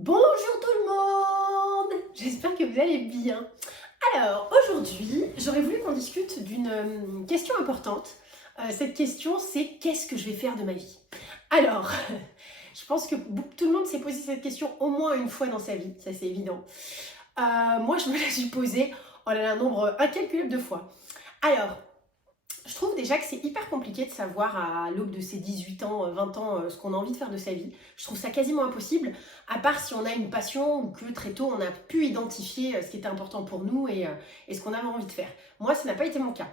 Bonjour tout le monde! J'espère que vous allez bien. Alors aujourd'hui, j'aurais voulu qu'on discute d'une question importante. Cette question, c'est qu'est-ce que je vais faire de ma vie? Alors, je pense que tout le monde s'est posé cette question au moins une fois dans sa vie, ça c'est évident. Moi, je me la suis posée, oh là là, un nombre incalculable de fois. Alors, je trouve déjà que c'est hyper compliqué de savoir à l'aube de ses 18 ans, 20 ans, ce qu'on a envie de faire de sa vie. Je trouve ça quasiment impossible, à part si on a une passion ou que très tôt on a pu identifier ce qui était important pour nous et ce qu'on avait envie de faire. Moi, ça n'a pas été mon cas.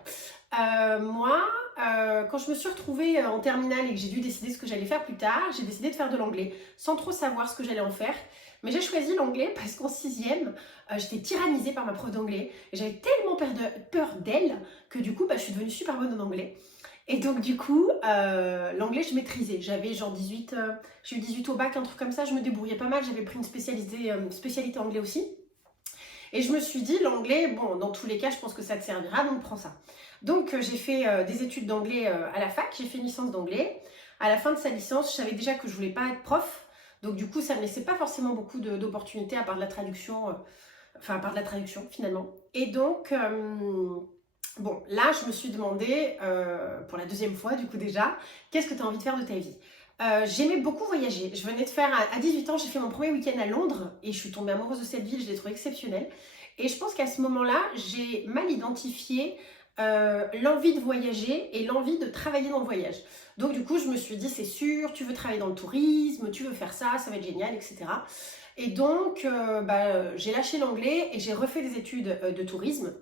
Quand je me suis retrouvée en terminale et que j'ai dû décider ce que j'allais faire plus tard, j'ai décidé de faire de l'anglais, sans trop savoir ce que j'allais en faire. Mais j'ai choisi l'anglais parce qu'en sixième, j'étais tyrannisée par ma prof d'anglais. Et j'avais tellement peur d'elle que du coup, je suis devenue super bonne en anglais. Et donc du coup, l'anglais, je maîtrisais. J'avais genre 18, j'ai eu 18 au bac, un truc comme ça, je me débrouillais pas mal. J'avais pris une spécialité anglais aussi. Et je me suis dit, l'anglais, bon, dans tous les cas, je pense que ça te servira, donc prends ça. Donc j'ai fait des études d'anglais à la fac, j'ai fait une licence d'anglais. À la fin de sa licence, je savais déjà que je voulais pas être prof. Donc du coup, ça me laissait pas forcément beaucoup d'opportunités à part de la traduction, à part de la traduction finalement. Et donc, bon, là, je me suis demandé, pour la deuxième fois du coup déjà, qu'est-ce que tu as envie de faire de ta vie? J'aimais beaucoup voyager. Je venais de faire, à 18 ans, j'ai fait mon premier week-end à Londres et je suis tombée amoureuse de cette ville, je l'ai trouvée exceptionnelle. Et je pense qu'à ce moment-là, j'ai mal identifié l'envie de voyager et l'envie de travailler dans le voyage. Donc du coup, je me suis dit, c'est sûr, tu veux travailler dans le tourisme, tu veux faire ça, ça va être génial, etc. Et donc, j'ai lâché l'anglais et j'ai refait des études de tourisme.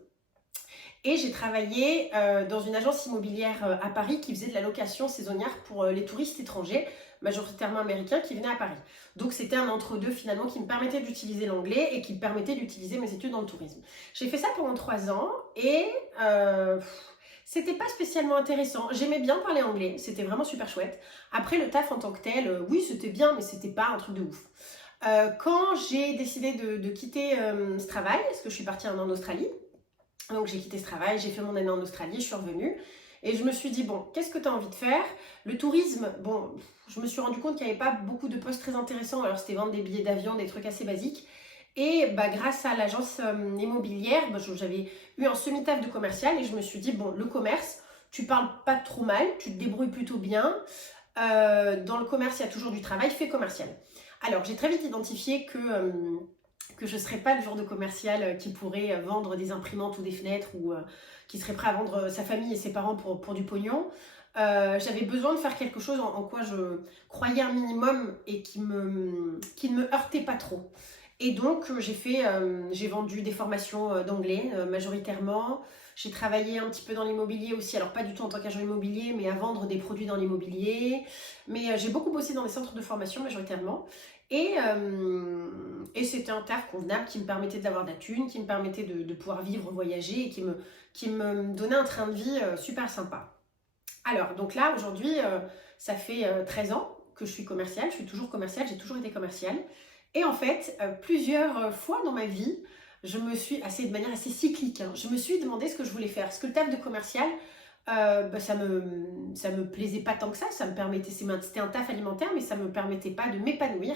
Et j'ai travaillé dans une agence immobilière à Paris qui faisait de la location saisonnière pour les touristes étrangers, majoritairement américains, qui venaient à Paris. Donc c'était un entre-deux finalement qui me permettait d'utiliser l'anglais et qui me permettait d'utiliser mes études dans le tourisme. J'ai fait ça pendant 3 ans et c'était pas spécialement intéressant. J'aimais bien parler anglais, c'était vraiment super chouette. Après le taf en tant que tel, oui c'était bien mais c'était pas un truc de ouf. Quand j'ai décidé de quitter ce travail, parce que je suis partie 1 an en Australie, donc j'ai quitté ce travail, j'ai fait mon année en Australie, je suis revenue. Et je me suis dit, bon, qu'est-ce que tu as envie de faire? Le tourisme, bon, je me suis rendu compte qu'il n'y avait pas beaucoup de postes très intéressants. Alors c'était vendre des billets d'avion, des trucs assez basiques. Et grâce à l'agence immobilière, j'avais eu un semi-taf de commercial et je me suis dit, bon, le commerce, tu parles pas trop mal, tu te débrouilles plutôt bien. Dans le commerce, il y a toujours du travail, fais commercial. Alors j'ai très vite identifié que je ne serais pas le genre de commercial qui pourrait vendre des imprimantes ou des fenêtres ou qui serait prêt à vendre sa famille et ses parents pour du pognon. J'avais besoin de faire quelque chose en quoi je croyais un minimum et qui ne me heurtait pas trop. Et donc j'ai vendu des formations d'anglais majoritairement. J'ai travaillé un petit peu dans l'immobilier aussi, alors pas du tout en tant qu'agent immobilier, mais à vendre des produits dans l'immobilier. Mais j'ai beaucoup bossé dans des centres de formation majoritairement. Et c'était un taf convenable qui me permettait d'avoir de la thune, qui me permettait de pouvoir vivre, voyager et qui me donnait un train de vie super sympa. Alors, donc là, aujourd'hui, ça fait 13 ans que je suis commerciale, je suis toujours commerciale, j'ai toujours été commerciale. Et en fait, plusieurs fois dans ma vie, je me suis, de manière assez cyclique, hein, je me suis demandé ce que je voulais faire. Parce que le taf de commercial, ça me plaisait pas tant que ça me permettait, c'était un taf alimentaire, mais ça me permettait pas de m'épanouir.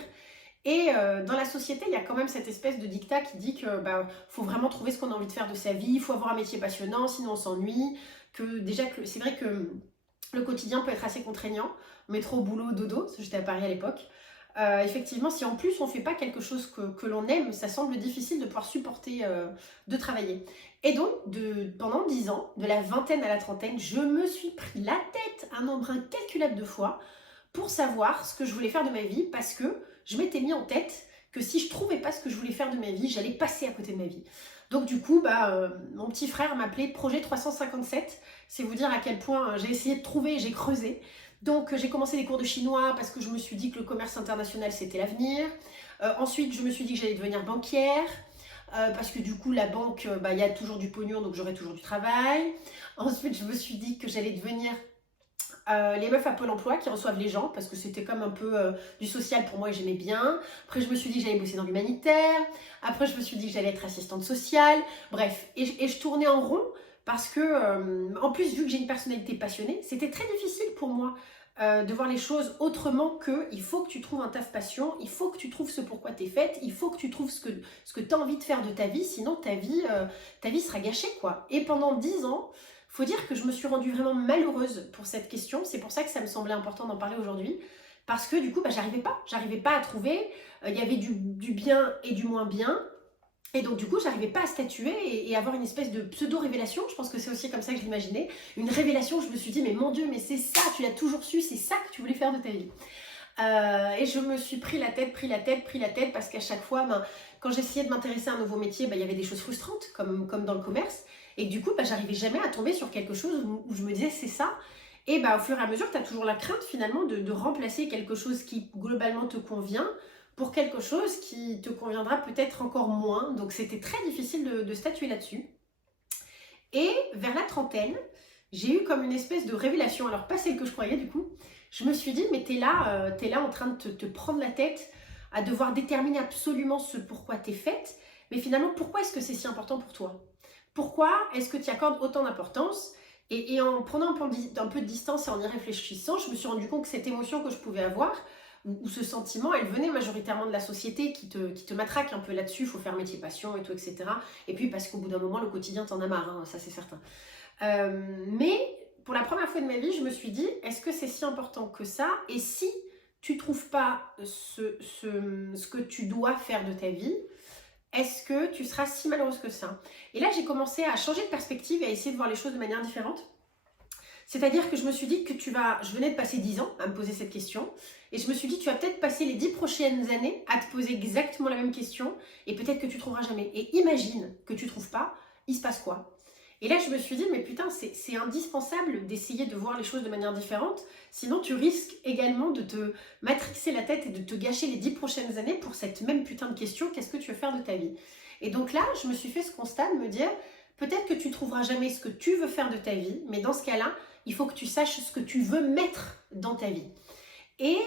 Et dans la société, il y a quand même cette espèce de dictat qui dit que faut vraiment trouver ce qu'on a envie de faire de sa vie, il faut avoir un métier passionnant, sinon on s'ennuie. Que c'est vrai que le quotidien peut être assez contraignant, métro, boulot, dodo, parce que j'étais à Paris à l'époque. Effectivement, si en plus on ne fait pas quelque chose que l'on aime, ça semble difficile de pouvoir supporter de travailler. Et donc, pendant 10 ans, de la vingtaine à la trentaine, je me suis pris la tête un nombre incalculable de fois pour savoir ce que je voulais faire de ma vie, parce que je m'étais mis en tête que si je ne trouvais pas ce que je voulais faire de ma vie, j'allais passer à côté de ma vie. Donc du coup, mon petit frère m'appelait Projet 357, c'est vous dire à quel point j'ai essayé de trouver, j'ai creusé. Donc j'ai commencé des cours de chinois parce que je me suis dit que le commerce international c'était l'avenir. Ensuite je me suis dit que j'allais devenir banquière parce que du coup la banque, il y a toujours du pognon donc j'aurai toujours du travail. Ensuite je me suis dit que j'allais devenir les meufs à Pôle emploi qui reçoivent les gens parce que c'était comme un peu du social pour moi et j'aimais bien. Après je me suis dit que j'allais bosser dans l'humanitaire. Après je me suis dit que j'allais être assistante sociale. Bref, et je tournais en rond parce que en plus vu que j'ai une personnalité passionnée, c'était très difficile pour moi de voir les choses autrement que il faut que tu trouves un taf passion, il faut que tu trouves ce pourquoi tu es faite, il faut que tu trouves ce que tu as envie de faire de ta vie, sinon ta vie sera gâchée, quoi. Et pendant 10 ans, faut dire que je me suis rendue vraiment malheureuse pour cette question. C'est pour ça que ça me semblait important d'en parler aujourd'hui. Parce que du coup, j'arrivais pas à trouver. Il y avait du bien et du moins bien. Et donc du coup, j'arrivais pas à statuer et avoir une espèce de pseudo-révélation. Je pense que c'est aussi comme ça que je l'imaginais. Une révélation, je me suis dit, mais mon Dieu, mais c'est ça, tu l'as toujours su, c'est ça que tu voulais faire de ta vie. Et je me suis pris la tête, parce qu'à chaque fois, quand j'essayais de m'intéresser à un nouveau métier, il y avait des choses frustrantes, comme dans le commerce. Et du coup, j'arrivais jamais à tomber sur quelque chose où je me disais, c'est ça. Et au fur et à mesure, tu as toujours la crainte finalement de remplacer quelque chose qui globalement te convient pour quelque chose qui te conviendra peut-être encore moins. Donc c'était très difficile de statuer là-dessus. Et vers la trentaine, j'ai eu comme une espèce de révélation. Alors pas celle que je croyais du coup. Je me suis dit, mais t'es là en train de te prendre la tête à devoir déterminer absolument ce pourquoi t'es faite. Mais finalement, pourquoi est-ce que c'est si important pour toi? Pourquoi est-ce que tu y accordes autant d'importance? Et en prenant un peu de distance et en y réfléchissant, je me suis rendu compte que cette émotion que je pouvais avoir, ou ce sentiment, elle venait majoritairement de la société qui te matraque un peu là-dessus, il faut faire métier passion et tout, etc. Et puis parce qu'au bout d'un moment, le quotidien t'en a marre, hein, ça c'est certain. Mais pour la première fois de ma vie, je me suis dit, est-ce que c'est si important que ça? Et si tu trouves pas ce que tu dois faire de ta vie, est-ce que tu seras si malheureuse que ça? Et là, j'ai commencé à changer de perspective et à essayer de voir les choses de manière différente. C'est-à-dire que je me suis dit que je venais de passer 10 ans à me poser cette question, et je me suis dit, tu vas peut-être passer les 10 prochaines années à te poser exactement la même question, et peut-être que tu trouveras jamais. Et imagine que tu trouves pas, il se passe quoi? Et là, je me suis dit, mais putain, c'est indispensable d'essayer de voir les choses de manière différente, sinon tu risques également de te matrixer la tête et de te gâcher les 10 prochaines années pour cette même putain de question, qu'est-ce que tu veux faire de ta vie? Et donc là, je me suis fait ce constat de me dire, peut-être que tu trouveras jamais ce que tu veux faire de ta vie, mais dans ce cas-là, il faut que tu saches ce que tu veux mettre dans ta vie. Et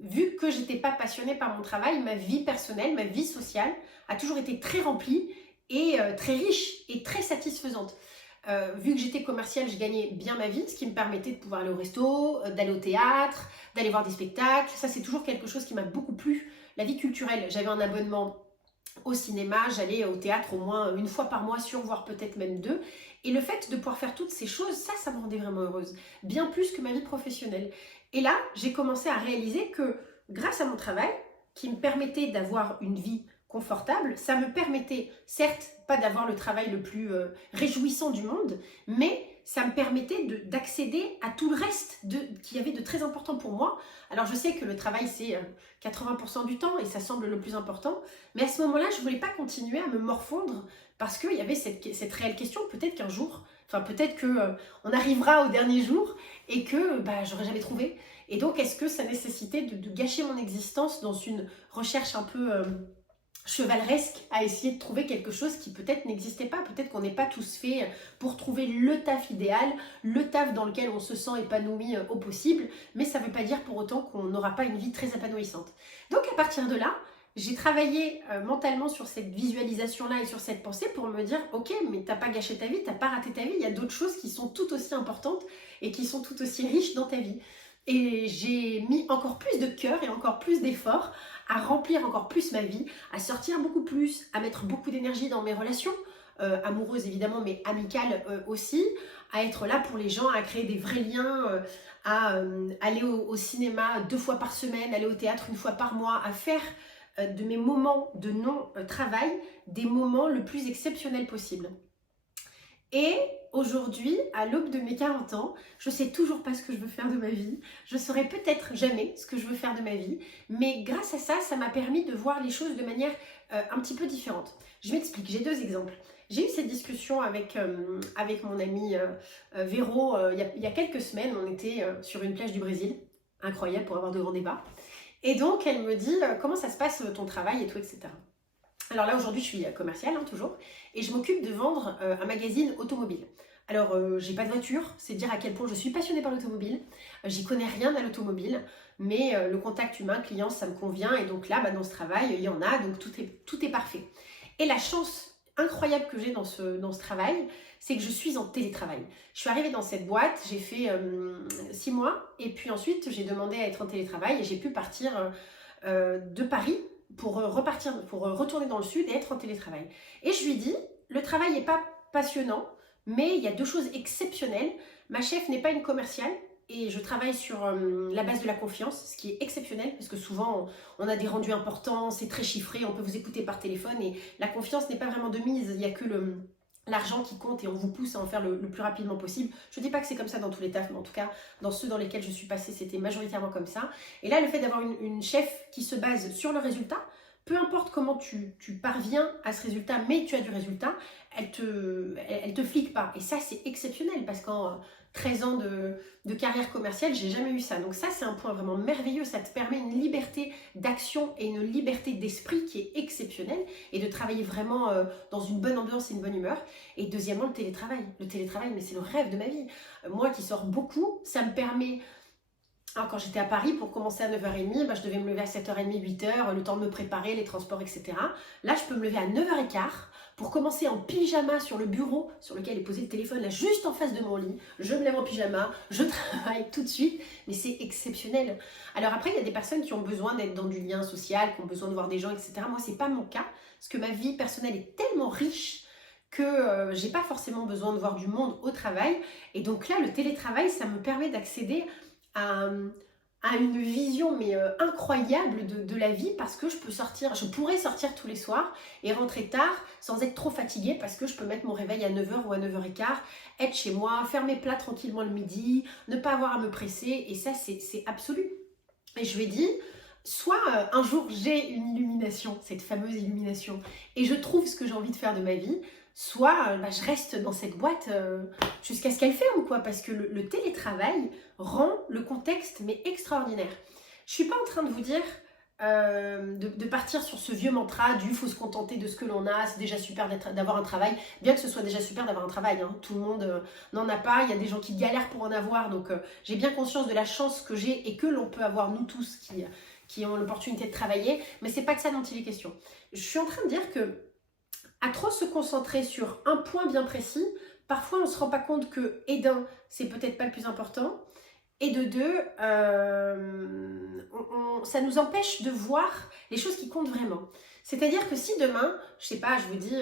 vu que j'étais pas passionnée par mon travail, ma vie personnelle, ma vie sociale a toujours été très remplie et très riche et très satisfaisante. Vu que j'étais commerciale, je gagnais bien ma vie, ce qui me permettait de pouvoir aller au resto, d'aller au théâtre, d'aller voir des spectacles. Ça, c'est toujours quelque chose qui m'a beaucoup plu. La vie culturelle, j'avais un abonnement au cinéma, j'allais au théâtre au moins une fois par mois, voire peut-être même 2. Et le fait de pouvoir faire toutes ces choses, ça me rendait vraiment heureuse. Bien plus que ma vie professionnelle. Et là, j'ai commencé à réaliser que grâce à mon travail, qui me permettait d'avoir une vie confortable, ça me permettait, certes, pas d'avoir le travail le plus réjouissant du monde, mais ça me permettait d'accéder à tout le reste qui y avait de très important pour moi. Alors je sais que le travail c'est 80% du temps et ça semble le plus important, mais à ce moment-là, je ne voulais pas continuer à me morfondre parce qu'il y avait cette réelle question, peut-être qu'un jour, peut-être qu'on arrivera au dernier jour et que j'aurais jamais trouvé. Et donc, est-ce que ça nécessitait de gâcher mon existence dans une recherche un peu chevaleresque à essayer de trouver quelque chose qui peut-être n'existait pas. Peut-être qu'on n'est pas tous faits pour trouver le taf idéal, le taf dans lequel on se sent épanoui au possible, mais ça ne veut pas dire pour autant qu'on n'aura pas une vie très épanouissante. Donc à partir de là, j'ai travaillé mentalement sur cette visualisation-là et sur cette pensée pour me dire, ok, mais t'as pas gâché ta vie, t'as pas raté ta vie, il y a d'autres choses qui sont tout aussi importantes et qui sont tout aussi riches dans ta vie. Et j'ai mis encore plus de cœur et encore plus d'efforts à remplir encore plus ma vie, à sortir beaucoup plus, à mettre beaucoup d'énergie dans mes relations, amoureuses évidemment, mais amicales aussi, à être là pour les gens, à créer des vrais liens, à aller au cinéma 2 fois par semaine, aller au théâtre 1 fois par mois, à faire de mes moments de non-travail des moments le plus exceptionnels possible. Et aujourd'hui, à l'aube de mes 40 ans, je ne sais toujours pas ce que je veux faire de ma vie. Je ne saurai peut-être jamais ce que je veux faire de ma vie. Mais grâce à ça, ça m'a permis de voir les choses de manière un petit peu différente. Je m'explique, j'ai 2 exemples. J'ai eu cette discussion avec mon ami Véro il y a quelques semaines. On était sur une plage du Brésil. Incroyable pour avoir de grands débats. Et donc, elle me dit comment ça se passe ton travail et tout, etc. Alors là, aujourd'hui, je suis commerciale, toujours, et je m'occupe de vendre un magazine automobile. Alors, j'ai pas de voiture, c'est dire à quel point je suis passionnée par l'automobile. J'y connais rien à l'automobile, mais le contact humain, client, ça me convient. Et donc là, dans ce travail, il y en a, donc tout est parfait. Et la chance incroyable que j'ai dans ce travail, c'est que je suis en télétravail. Je suis arrivée dans cette boîte, j'ai fait 6 mois et puis ensuite j'ai demandé à être en télétravail et j'ai pu partir de Paris pour retourner dans le sud et être en télétravail. Et je lui dis, le travail n'est pas passionnant, mais il y a deux choses exceptionnelles. Ma chef n'est pas une commerciale et je travaille sur la base de la confiance, ce qui est exceptionnel parce que souvent on a des rendus importants, c'est très chiffré, on peut vous écouter par téléphone et la confiance n'est pas vraiment de mise, il n'y a que l'argent qui compte et on vous pousse à en faire le plus rapidement possible. Je ne dis pas que c'est comme ça dans tous les tafs, mais en tout cas, dans ceux dans lesquels je suis passée, c'était majoritairement comme ça. Et là, le fait d'avoir une chef qui se base sur le résultat, peu importe comment tu parviens à ce résultat, mais tu as du résultat, elle te flique pas. Et ça, c'est exceptionnel parce qu'en 13 ans de carrière commerciale, j'ai jamais eu ça. Donc ça, c'est un point vraiment merveilleux. Ça te permet une liberté d'action et une liberté d'esprit qui est exceptionnelle et de travailler vraiment dans une bonne ambiance et une bonne humeur. Et deuxièmement, le télétravail. Le télétravail, mais c'est le rêve de ma vie. Moi qui sors beaucoup, ça me permet... Alors, quand j'étais à Paris, pour commencer à 9h30, je devais me lever à 7h30, 8h, le temps de me préparer, les transports, etc. Là, je peux me lever à 9h15 pour commencer en pyjama sur le bureau sur lequel est posé le téléphone, là, juste en face de mon lit. Je me lève en pyjama, je travaille tout de suite, mais c'est exceptionnel. Alors après, il y a des personnes qui ont besoin d'être dans du lien social, qui ont besoin de voir des gens, etc. Moi, c'est pas mon cas, parce que ma vie personnelle est tellement riche que j'ai pas forcément besoin de voir du monde au travail. Et donc là, le télétravail, ça me permet d'accéder à une vision incroyable de la vie parce que je pourrais sortir tous les soirs et rentrer tard sans être trop fatiguée parce que je peux mettre mon réveil à 9h ou à 9h15, être chez moi, faire mes plats tranquillement le midi, ne pas avoir à me presser et ça c'est absolu. Et je lui ai dit, soit un jour j'ai une illumination, cette fameuse illumination, et je trouve ce que j'ai envie de faire de ma vie, soit je reste dans cette boîte jusqu'à ce qu'elle ferme, quoi, parce que le télétravail rend le contexte mais extraordinaire. Je ne suis pas en train de vous dire de partir sur ce vieux mantra du faut se contenter de ce que l'on a, c'est déjà super d'avoir un travail, bien que ce soit déjà super d'avoir un travail, hein. Tout le monde n'en a pas, il y a des gens qui galèrent pour en avoir, donc j'ai bien conscience de la chance que j'ai et que l'on peut avoir nous tous qui ont l'opportunité de travailler, mais c'est pas de ça dont il est question. Je suis en train de dire que à trop se concentrer sur un point bien précis, parfois on ne se rend pas compte que, et d'un, c'est peut-être pas le plus important, et de deux, ça nous empêche de voir les choses qui comptent vraiment. C'est-à-dire que si demain, je sais pas, je vous dis,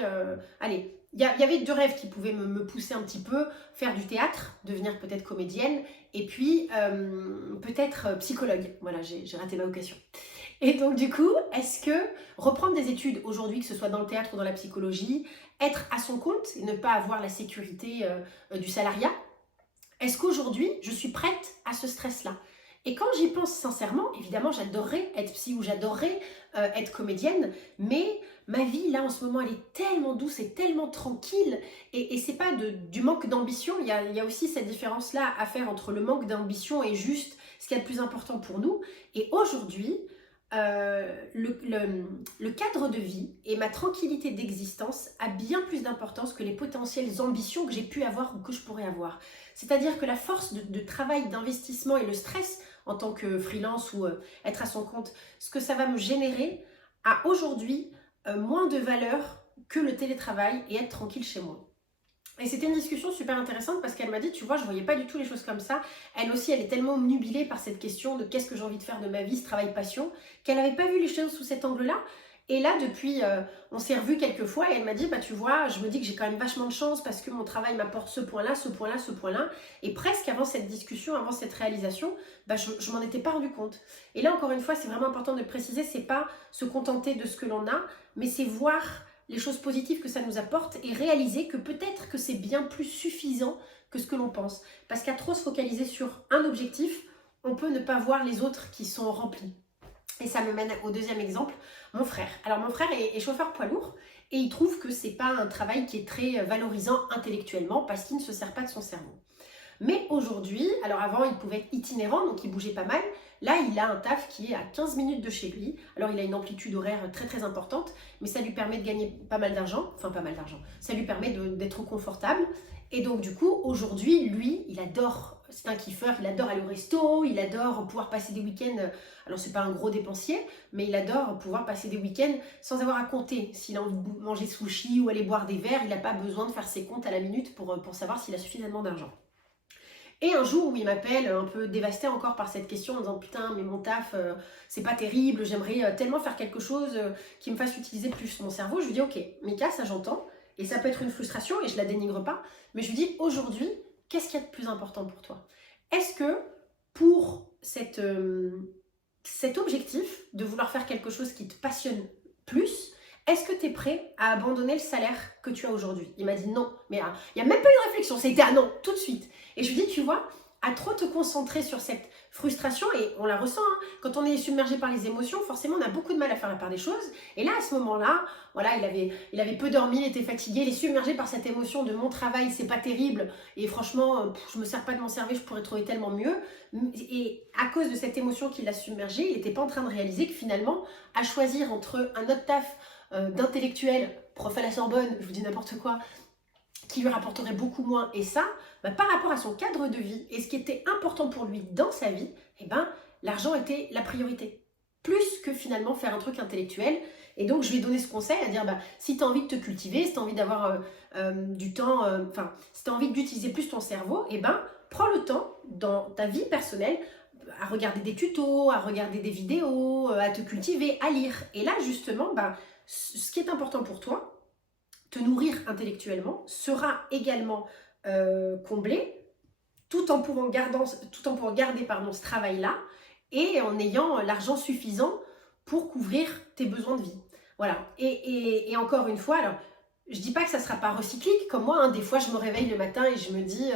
allez, il y avait deux rêves qui pouvaient me pousser un petit peu, faire du théâtre, devenir peut-être comédienne, et puis peut-être psychologue. Voilà, j'ai raté ma vocation. Et donc du coup, est-ce que reprendre des études aujourd'hui, que ce soit dans le théâtre ou dans la psychologie, être à son compte et ne pas avoir la sécurité du salariat, est-ce qu'aujourd'hui, je suis prête à ce stress-là? Et quand j'y pense sincèrement, évidemment, j'adorerais être psy ou j'adorerais être comédienne, mais ma vie, là, en ce moment, elle est tellement douce et tellement tranquille, et c'est pas du manque d'ambition, il y a aussi cette différence-là à faire entre le manque d'ambition et juste ce qui est le plus important pour nous. Et aujourd'hui, le cadre de vie et ma tranquillité d'existence a bien plus d'importance que les potentielles ambitions que j'ai pu avoir ou que je pourrais avoir. C'est-à-dire que la force de travail, d'investissement et le stress en tant que freelance ou être à son compte, ce que ça va me générer a aujourd'hui moins de valeur que le télétravail et être tranquille chez moi. Et c'était une discussion super intéressante parce qu'elle m'a dit, tu vois, je ne voyais pas du tout les choses comme ça. Elle aussi, elle est tellement obnubilée par cette question de qu'est-ce que j'ai envie de faire de ma vie, ce travail-passion, qu'elle n'avait pas vu les choses sous cet angle-là. Et là, depuis, on s'est revus quelques fois et elle m'a dit, bah tu vois, je me dis que j'ai quand même vachement de chance parce que mon travail m'apporte ce point-là, ce point-là, ce point-là. Et presque avant cette discussion, avant cette réalisation, bah, je m'en étais pas rendu compte. Et là, encore une fois, c'est vraiment important de le préciser, c'est pas se contenter de ce que l'on a, mais c'est voir les choses positives que ça nous apporte et réaliser que peut-être que c'est bien plus suffisant que ce que l'on pense. Parce qu'à trop se focaliser sur un objectif, on peut ne pas voir les autres qui sont remplis. Et ça me mène au deuxième exemple, mon frère. Alors mon frère est chauffeur poids lourd et il trouve que c'est pas un travail qui est très valorisant intellectuellement parce qu'il ne se sert pas de son cerveau. Mais aujourd'hui, alors avant il pouvait être itinérant, donc il bougeait pas mal. Là, il a un taf qui est à 15 minutes de chez lui. Alors, il a une amplitude horaire très très importante, mais ça lui permet de gagner pas mal d'argent. Enfin, pas mal d'argent. Ça lui permet d'être confortable. Et donc, du coup, aujourd'hui, lui, il adore c'est un kiffeur, il adore aller au resto, il adore pouvoir passer des week-ends, alors c'est pas un gros dépensier, mais il adore pouvoir passer des week-ends sans avoir à compter. S'il a envie de manger sushi ou aller boire des verres, il n'a pas besoin de faire ses comptes à la minute pour savoir s'il a suffisamment d'argent. Et un jour où il m'appelle un peu dévasté encore par cette question en disant putain mais mon taf c'est pas terrible, j'aimerais tellement faire quelque chose qui me fasse utiliser plus mon cerveau, je lui dis ok Mika ça j'entends et ça peut être une frustration et je la dénigre pas, mais je lui dis aujourd'hui qu'est-ce qu'il y a de plus important pour toi? Est-ce que pour cet objectif de vouloir faire quelque chose qui te passionne plus, est-ce que tu es prêt à abandonner le salaire que tu as aujourd'hui? Il m'a dit non, mais il n'y a même pas eu de réflexion, c'était ah non, tout de suite. Et je lui dis, tu vois, à trop te concentrer sur cette frustration, et on la ressent, hein, quand on est submergé par les émotions, forcément on a beaucoup de mal à faire la part des choses. Et là, à ce moment-là, voilà, il avait peu dormi, il était fatigué, il est submergé par cette émotion de mon travail, c'est pas terrible, et franchement, je me sers pas de m'en servir, je pourrais trouver tellement mieux. Et à cause de cette émotion qui l'a submergé, il n'était pas en train de réaliser que finalement, à choisir entre un autre taf d'intellectuel, prof à la Sorbonne, je vous dis n'importe quoi, qui lui rapporterait beaucoup moins, et ça, par rapport à son cadre de vie et ce qui était important pour lui dans sa vie, eh ben, l'argent était la priorité. Plus que finalement faire un truc intellectuel. Et donc, je lui ai donné ce conseil à dire, si tu as envie de te cultiver, si tu as envie d'avoir du temps, si tu as envie d'utiliser plus ton cerveau, eh ben, prends le temps dans ta vie personnelle à regarder des tutos, à regarder des vidéos, à te cultiver, à lire. Et là, justement, ce qui est important pour toi, te nourrir intellectuellement, sera également comblé, tout en pouvant garder ce travail-là et en ayant l'argent suffisant pour couvrir tes besoins de vie. Voilà. Et encore une fois, alors, je dis pas que ça sera pas recyclique, comme moi, hein, des fois je me réveille le matin et je me dis,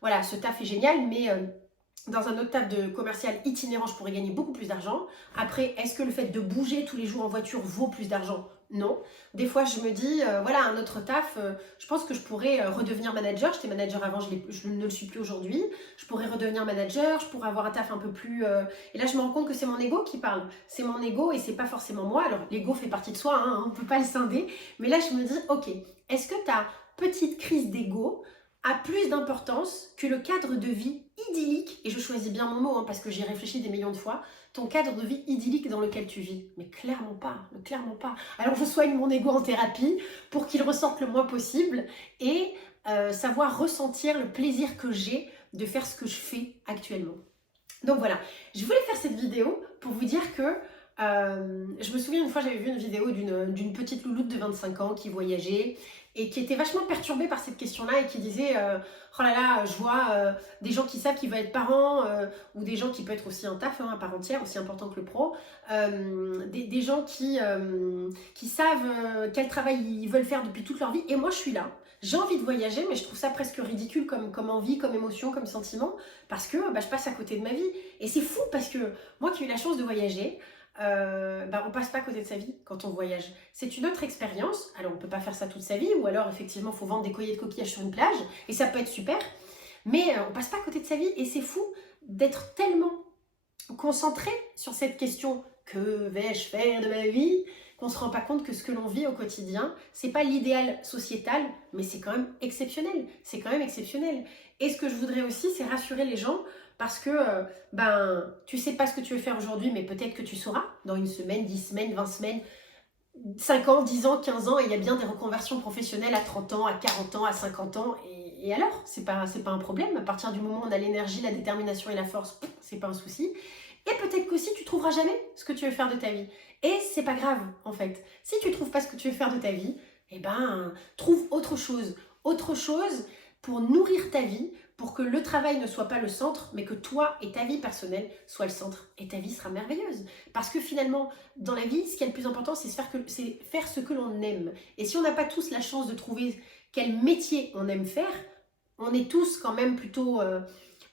voilà, ce taf est génial, mais dans un autre taf de commercial itinérant, je pourrais gagner beaucoup plus d'argent. Après, est-ce que le fait de bouger tous les jours en voiture vaut plus d'argent? Non. Des fois, je me dis, voilà, un autre taf, je pense que je pourrais redevenir manager. J'étais manager avant, je ne le suis plus aujourd'hui. Je pourrais redevenir manager, je pourrais avoir un taf un peu plus... Et là, je me rends compte que c'est mon ego qui parle. C'est mon ego et c'est pas forcément moi. Alors, l'ego fait partie de soi, hein, on ne peut pas le scinder. Mais là, je me dis, ok, est-ce que ta petite crise d'ego a plus d'importance que le cadre de vie idyllique, et je choisis bien mon mot hein, parce que j'y ai réfléchi des millions de fois, ton cadre de vie idyllique dans lequel tu vis? Mais clairement pas, clairement pas. Alors je soigne mon ego en thérapie pour qu'il ressorte le moins possible et savoir ressentir le plaisir que j'ai de faire ce que je fais actuellement. Donc voilà, je voulais faire cette vidéo pour vous dire que je me souviens une fois j'avais vu une vidéo d'une petite louloute de 25 ans qui voyageait et qui était vachement perturbée par cette question-là et qui disait oh là là, je vois des gens qui savent qu'ils veulent être parents ou des gens qui peuvent être aussi un taf hein, à part entière, aussi important que le pro, des gens qui savent quel travail ils veulent faire depuis toute leur vie et moi je suis là. J'ai envie de voyager, mais je trouve ça presque ridicule comme envie, comme émotion, comme sentiment, parce que je passe à côté de ma vie. Et c'est fou parce que moi qui ai eu la chance de voyager, on passe pas à côté de sa vie quand on voyage. C'est une autre expérience. Alors on peut pas faire ça toute sa vie, ou alors effectivement il faut vendre des colliers de coquillages sur une plage, et ça peut être super, mais on passe pas à côté de sa vie, et c'est fou d'être tellement concentré sur cette question que vais-je faire de ma vie, qu'on se rend pas compte que ce que l'on vit au quotidien, c'est pas l'idéal sociétal, mais c'est quand même exceptionnel. C'est quand même exceptionnel. Et ce que je voudrais aussi, c'est rassurer les gens parce que tu sais pas ce que tu veux faire aujourd'hui, mais peut-être que tu sauras dans une semaine, 10 semaines, 20 semaines, 5 ans, 10 ans, 15 ans, et il y a bien des reconversions professionnelles à 30 ans, à 40 ans, à 50 ans, et alors, c'est pas un problème. À partir du moment où on a l'énergie, la détermination et la force, c'est pas un souci. Et peut-être qu'aussi tu trouveras jamais ce que tu veux faire de ta vie. Et c'est pas grave en fait. Si tu trouves pas ce que tu veux faire de ta vie, trouve autre chose. Autre chose pour nourrir ta vie, pour que le travail ne soit pas le centre, mais que toi et ta vie personnelle soient le centre. Et ta vie sera merveilleuse. Parce que finalement, dans la vie, ce qui est le plus important, c'est faire ce que l'on aime. Et si on n'a pas tous la chance de trouver quel métier on aime faire, on est tous quand même plutôt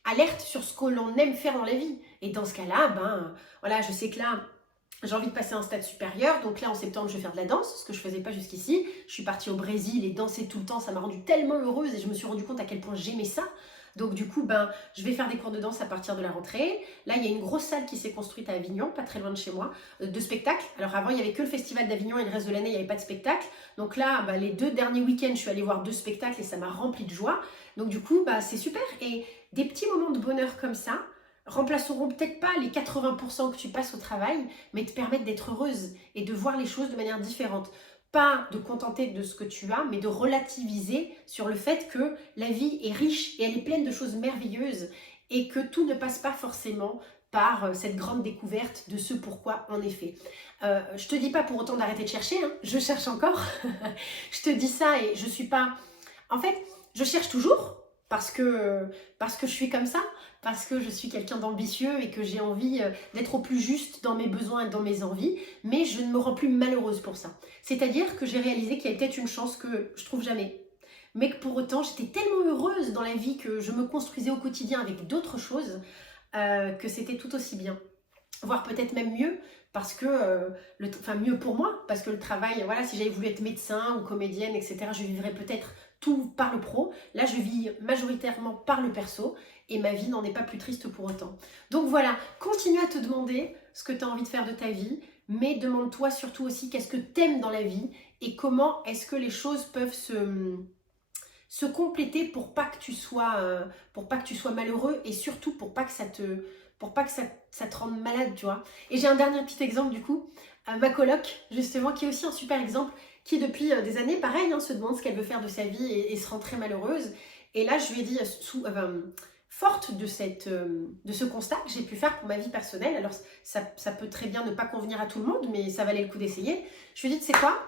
alerte sur ce que l'on aime faire dans la vie. Et dans ce cas-là, voilà, je sais que là, j'ai envie de passer à un stade supérieur. Donc là, en septembre, je vais faire de la danse, ce que je ne faisais pas jusqu'ici. Je suis partie au Brésil et danser tout le temps. Ça m'a rendue tellement heureuse et je me suis rendu compte à quel point j'aimais ça. Donc du coup, je vais faire des cours de danse à partir de la rentrée. Là, il y a une grosse salle qui s'est construite à Avignon, pas très loin de chez moi, de spectacles. Alors avant, il n'y avait que le festival d'Avignon et le reste de l'année, il n'y avait pas de spectacle. Donc là, les 2 derniers week-ends, je suis allée voir 2 spectacles et ça m'a rempli de joie. Donc du coup, c'est super. Et des petits moments de bonheur comme ça remplaceront peut-être pas les 80% que tu passes au travail, mais te permettent d'être heureuse et de voir les choses de manière différente. Pas de contenter de ce que tu as, mais de relativiser sur le fait que la vie est riche et elle est pleine de choses merveilleuses et que tout ne passe pas forcément par cette grande découverte de ce pourquoi on est fait. Je te dis pas pour autant d'arrêter de chercher, hein, je cherche encore. Je te dis ça et je suis pas... En fait, je cherche toujours parce que je suis comme ça, parce que je suis quelqu'un d'ambitieux et que j'ai envie d'être au plus juste dans mes besoins et dans mes envies, mais je ne me rends plus malheureuse pour ça. C'est-à-dire que j'ai réalisé qu'il y avait peut-être une chance que je trouve jamais, mais que pour autant j'étais tellement heureuse dans la vie que je me construisais au quotidien avec d'autres choses que c'était tout aussi bien, voire peut-être même mieux, parce que, mieux pour moi, parce que le travail, voilà, si j'avais voulu être médecin ou comédienne, etc., je vivrais peut-être tout par le pro. Là, je vis majoritairement par le perso et ma vie n'en est pas plus triste pour autant. Donc voilà, continue à te demander ce que tu as envie de faire de ta vie, mais demande-toi surtout aussi qu'est-ce que tu aimes dans la vie et comment est-ce que les choses peuvent se compléter pour pas que tu sois malheureux et surtout pour pas que ça te rende malade, tu vois. Et j'ai un dernier petit exemple du coup, ma coloc justement qui est aussi un super exemple, qui depuis des années, pareil, se demande ce qu'elle veut faire de sa vie et se rend très malheureuse. Et là, je lui ai dit, forte de ce constat que j'ai pu faire pour ma vie personnelle, alors ça peut très bien ne pas convenir à tout le monde, mais ça valait le coup d'essayer. Je lui ai dit, tu sais quoi ?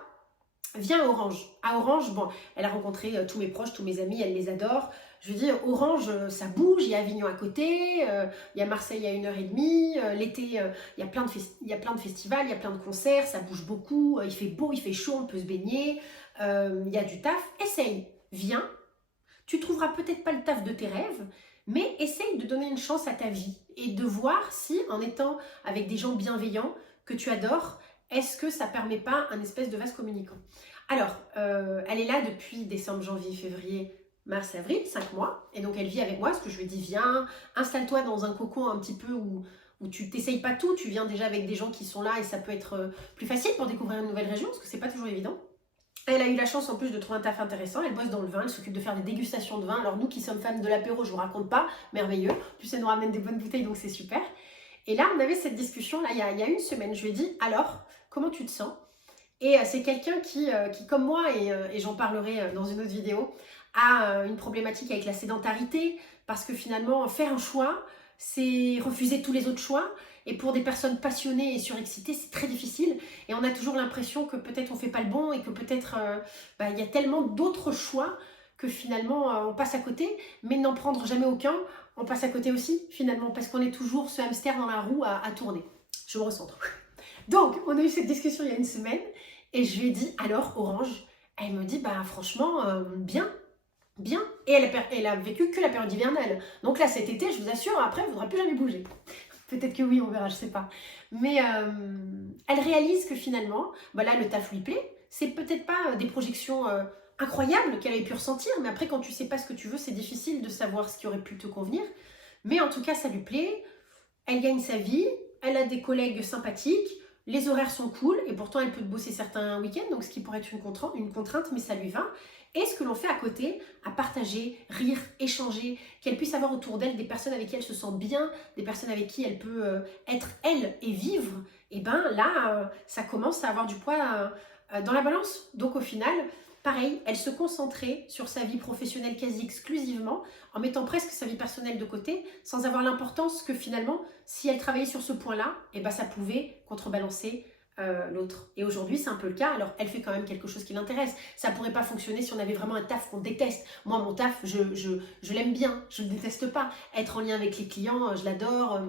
Viens à Orange. À Orange, bon, elle a rencontré tous mes proches, tous mes amis, elle les adore. Je veux dire, Orange, ça bouge, il y a Avignon à côté, il y a Marseille à 1h30, l'été, il y a plein de festivals, il y a plein de concerts, ça bouge beaucoup, il fait beau, il fait chaud, on peut se baigner, il y a du taf. Essaye, viens, tu trouveras peut-être pas le taf de tes rêves, mais essaye de donner une chance à ta vie et de voir si, en étant avec des gens bienveillants que tu adores, est-ce que ça ne permet pas un espèce de vase communicant? Alors, elle est là depuis décembre, janvier, février, mars, avril, 5 mois. Et donc, elle vit avec moi, parce que je lui ai dit, viens, installe-toi dans un cocon un petit peu où tu t'essayes pas tout. Tu viens déjà avec des gens qui sont là et ça peut être plus facile pour découvrir une nouvelle région, parce que c'est pas toujours évident. Elle a eu la chance en plus de trouver un taf intéressant, elle bosse dans le vin, elle s'occupe de faire des dégustations de vin. Alors nous qui sommes fans de l'apéro, je vous raconte pas, merveilleux. En plus, elle nous ramène des bonnes bouteilles, donc c'est super. Et là, on avait cette discussion, là, il y a une semaine. Je lui ai dit, alors, comment tu te sens? Et c'est quelqu'un qui, comme moi, et j'en parlerai dans une autre vidéo, a une problématique avec la sédentarité, parce que finalement, faire un choix, c'est refuser tous les autres choix. Et pour des personnes passionnées et surexcitées, c'est très difficile. Et on a toujours l'impression que peut-être on ne fait pas le bon et que peut-être il y a tellement d'autres choix que finalement on passe à côté. Mais n'en prendre jamais aucun, on passe à côté aussi finalement, parce qu'on est toujours ce hamster dans la roue à tourner. Je me recentre. Donc, on a eu cette discussion il y a une semaine et je lui ai dit, alors Orange, elle me dit, franchement, bien. Et elle a vécu que la période hivernale. Donc là, cet été, je vous assure, après, il ne faudra plus jamais bouger. Peut-être que oui, on verra, je ne sais pas. Mais elle réalise que finalement, là, le taf lui plaît. C'est peut-être pas des projections incroyables qu'elle ait pu ressentir, mais après, quand tu ne sais pas ce que tu veux, c'est difficile de savoir ce qui aurait pu te convenir. Mais en tout cas, ça lui plaît. Elle gagne sa vie, elle a des collègues sympathiques, les horaires sont cool, et pourtant, elle peut bosser certains week-ends, donc ce qui pourrait être une contrainte, mais ça lui va. Et ce que l'on fait à côté, à partager, rire, échanger, qu'elle puisse avoir autour d'elle des personnes avec qui elle se sent bien, des personnes avec qui elle peut être elle et vivre, et là, ça commence à avoir du poids dans la balance. Donc au final, pareil, elle se concentrait sur sa vie professionnelle quasi exclusivement, en mettant presque sa vie personnelle de côté, sans avoir l'importance que finalement, si elle travaillait sur ce point-là, ça pouvait contrebalancer l'autre. Et aujourd'hui, c'est un peu le cas. Alors, elle fait quand même quelque chose qui l'intéresse. Ça pourrait pas fonctionner si on avait vraiment un taf qu'on déteste. Moi, mon taf, je l'aime bien. Je ne le déteste pas. Être en lien avec les clients, je l'adore.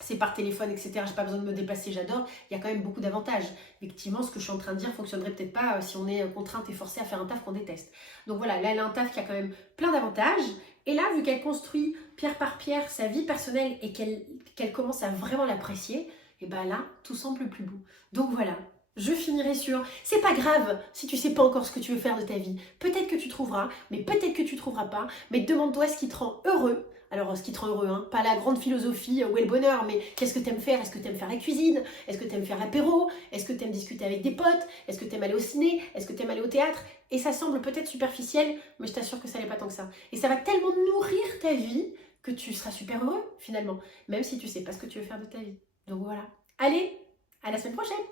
C'est par téléphone, etc. Je n'ai pas besoin de me déplacer, j'adore. Il y a quand même beaucoup d'avantages. Effectivement, ce que je suis en train de dire fonctionnerait peut-être pas si on est contrainte et forcée à faire un taf qu'on déteste. Donc voilà, là, elle a un taf qui a quand même plein d'avantages. Et là, vu qu'elle construit pierre par pierre sa vie personnelle et qu'elle commence à vraiment l'apprécier, et là, tout semble plus beau. Donc voilà, Je finirai sur c'est pas grave si tu sais pas encore ce que tu veux faire de ta vie. Peut-être que tu trouveras, mais peut-être que tu trouveras pas. Mais demande-toi ce qui te rend heureux. Alors, ce qui te rend heureux, hein, pas la grande philosophie où est le bonheur, mais qu'est-ce que tu aimes faire? Est-ce que tu aimes faire la cuisine? Est-ce que tu aimes faire l'apéro? Est-ce que tu aimes discuter avec des potes? Est-ce que tu aimes aller au ciné? Est-ce que tu aimes aller au théâtre? Et ça semble peut-être superficiel, mais je t'assure que ça n'est pas tant que ça. Et ça va tellement nourrir ta vie que tu seras super heureux finalement, même si tu sais pas ce que tu veux faire de ta vie. Donc voilà. Allez, à la semaine prochaine!